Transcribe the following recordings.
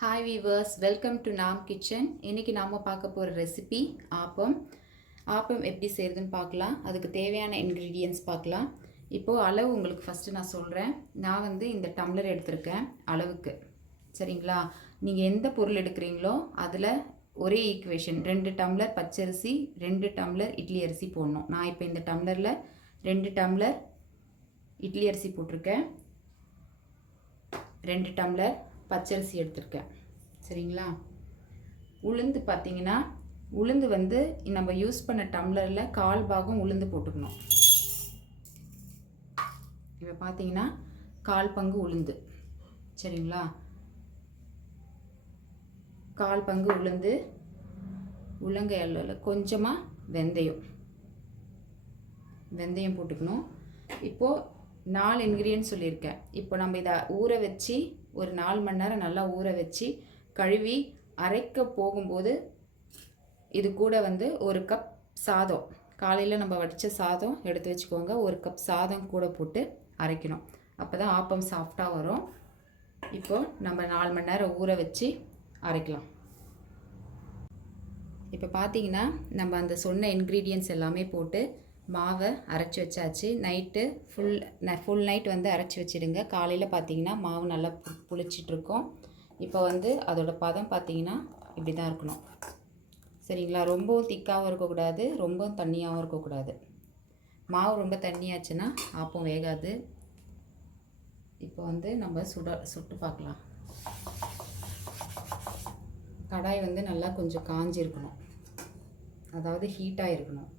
Hi viewers, welcome to நாம் kitchen. இன்றைக்கி நாம் பார்க்க போகிற ரெசிபி ஆப்பம். ஆப்பம் எப்படி செய்கிறதுன்னு பார்க்கலாம். அதுக்கு தேவையான இன்க்ரீடியன்ட்ஸ் பார்க்கலாம். இப்போது அளவு உங்களுக்கு ஃபஸ்ட்டு நான் சொல்கிறேன். நான் வந்து இந்த டம்ளர் எடுத்திருக்கேன் அளவுக்கு, சரிங்களா? நீங்கள் எந்த பொருள் எடுக்கிறீங்களோ அதில் ஒரே ஈக்குவேஷன், 2 டம்ளர் பச்சரிசி, 2 டம்ளர் இட்லி அரிசி போடணும். நான் இப்போ இந்த டம்ளரில் 2 டம்ளர் இட்லி அரிசி போட்டிருக்கேன், 2 டம்ளர் பச்சரிசி எடுத்திருக்கேன், சரிங்களா? உளுந்து பார்த்தீங்கன்னா, உளுந்து வந்து நம்ம யூஸ் பண்ண டம்ளரில் 1/4 பாகம் உளுந்து போட்டுக்கணும். இப்போ பார்த்தீங்கன்னா 1/4 பங்கு உளுந்து, சரிங்களா? 1/4 பங்கு உளுந்து, உள்ளங்கை அளவில் கொஞ்சமாக வெந்தயம் போட்டுக்கணும். இப்போது 4 இன்க்ரீடியன்ட் சொல்லியிருக்கேன். இப்போ நம்ம இதை ஊற வச்சு ஒரு 4 மணி நேரம் நல்லா ஊற வச்சு கழுவி அரைக்க போகும்போது இது கூட வந்து 1 கப் சாதம், காலையில் நம்ம வடித்த சாதம் எடுத்து வச்சுக்கோங்க. 1 கப் சாதம் கூட போட்டு அரைக்கணும். அப்போ தான் ஆப்பம் சாஃப்டாக வரும். இப்போது நம்ம 4 மணி நேரம் ஊற வச்சு அரைக்கலாம். இப்போ பார்த்தீங்கன்னா நம்ம அந்த சொன்ன இன்க்ரீடியன்ட்ஸ் எல்லாமே போட்டு மாவை அரைச்சி வச்சாச்சு. நைட்டு ஃபுல் நைட் வந்து அரைச்சி வச்சிடுங்க. காலையில் பார்த்தீங்கன்னா மாவு நல்லா புளிச்சிட்ருக்கோம். இப்போ வந்து அதோட பதம் பார்த்தீங்கன்னா இப்படி தான் இருக்கணும், சரிங்களா? ரொம்பவும் திக்காகவும் இருக்கக்கூடாது, ரொம்பவும் தண்ணியாகவும் இருக்கக்கூடாது. மாவு ரொம்ப தண்ணியாச்சுன்னா ஆப்பம் வேகாது. இப்போ வந்து நம்ம சுட்டு பார்க்கலாம். கடாய் வந்து நல்லா கொஞ்சம் காஞ்சி இருக்கணும், அதாவது ஹீட்டாக இருக்கணும்.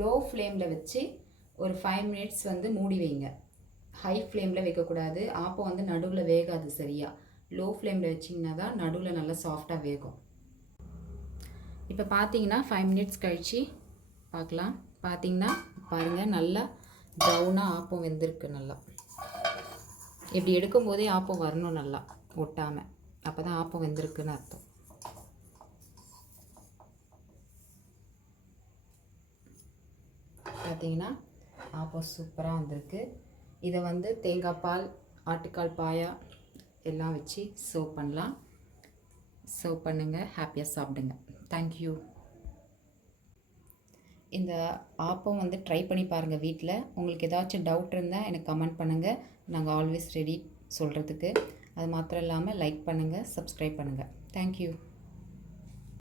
லோ ஃப்ளேமில் வச்சு ஒரு 5 மினிட்ஸ் வந்து மூடி வைங்க. ஹை ஃப்ளேமில் வைக்கக்கூடாது, ஆப்பம் வந்து நடுவில் வேகாது சரியாக. லோ ஃப்ளேமில் வச்சிங்கன்னா தான் நடுவில் நல்லா சாஃப்டாக வேகும். இப்போ பார்த்தீங்கன்னா 5 மினிட்ஸ் கழித்து பார்க்கலாம். பார்த்தீங்கன்னா பாருங்கள், நல்லா ப்ரௌனாக ஆப்பம் வெந்திருக்கு. நல்லா இப்படி எடுக்கும்போதே ஆப்பம் வரணும், நல்லா ஒட்டாமல். அப்போ தான் ஆப்பம் வெந்திருக்குன்னு அர்த்தம். பார்த்தீங்கன்னா ஆப்பம் சூப்பராக வந்திருக்கு. இதை வந்து தேங்காய் பால், ஆட்டுக்கால் பாயா எல்லாம் வச்சு சர்வ் பண்ணலாம். சர்வ் பண்ணுங்கள், ஹாப்பியாக சாப்பிடுங்க. தேங்க்யூ. இந்த ஆப்பம் வந்து ட்ரை பண்ணி பாருங்கள் வீட்டில். உங்களுக்கு ஏதாச்சும் டவுட் இருந்தால் எனக்கு கமெண்ட் பண்ணுங்கள். நாங்கள் ஆல்வேஸ் ரெடி சொல்கிறதுக்கு. அது மாத்திரம் இல்லாமல் லைக் பண்ணுங்கள், சப்ஸ்கிரைப் பண்ணுங்கள். தேங்க்யூ.